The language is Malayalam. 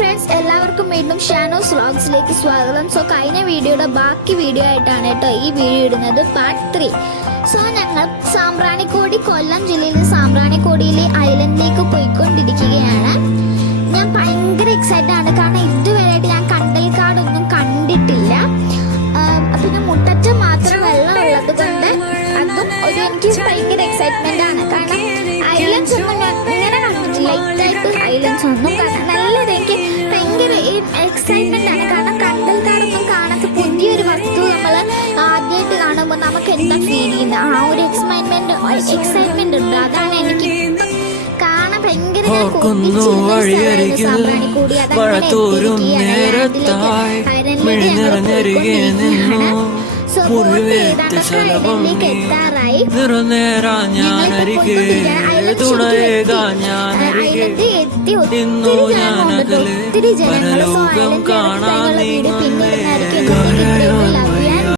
ഫ്രണ്ട്സ്, എല്ലാവർക്കും വീണ്ടും ഷാനോസ് വ്ളോഗ്സിലേക്ക് സ്വാഗതം. സോ കഴിഞ്ഞ വീഡിയോയുടെ ബാക്കി വീഡിയോ ആയിട്ടാണ് കേട്ടോ ഈ വീഡിയോ ഇടുന്നത്, പാർട്ട് 3. സോ ഞങ്ങൾ സാമ്പ്രാണിക്കോടി, കൊല്ലം ജില്ലയിലെ സാമ്പ്രാണിക്കോടിയിലെ ഐലൻഡിലേക്ക് പോയിക്കൊണ്ടിരിക്കുകയാണ്. ഞാൻ ഭയങ്കര എക്സൈറ്റഡ് ആണ്, കാരണം ഇതുവരെയായിട്ട് ഞാൻ കണ്ടൽക്കാടൊന്നും കണ്ടിട്ടില്ല. പിന്നെ മുട്ടറ്റം മാത്രം വെള്ളം ഉള്ളത് കൊണ്ട് അതും എനിക്ക് ഭയങ്കര എക്സൈറ്റ്മെന്റ് ആണ്. കാരണം ഐലൻഡ്സ് ഒന്നും ഞാൻ ഇങ്ങനെ കണ്ടിട്ടില്ല, ലൈറ്റായിട്ട് ഐലൻഡ്സ് ഒന്നും നല്ലത്. എനിക്ക് ഭയങ്കര എക്സൈറ്റ്മെന്റ് ആണ്, കാരണം കണ്ടൽക്കാടൊന്നും കാണാത്ത പുതിയൊരു വസ്തു നമ്മൾ ആദ്യമായിട്ട് കാണുമ്പോൾ നമുക്ക് എന്താ ഫീൽ ചെയ്യുന്നത്, ആ ഒരു എക്സൈറ്റ്മെന്റ് ഉണ്ട്. അതാണ് എനിക്ക് കാണാൻ ഭയങ്കര പരലോകം കാണാൻ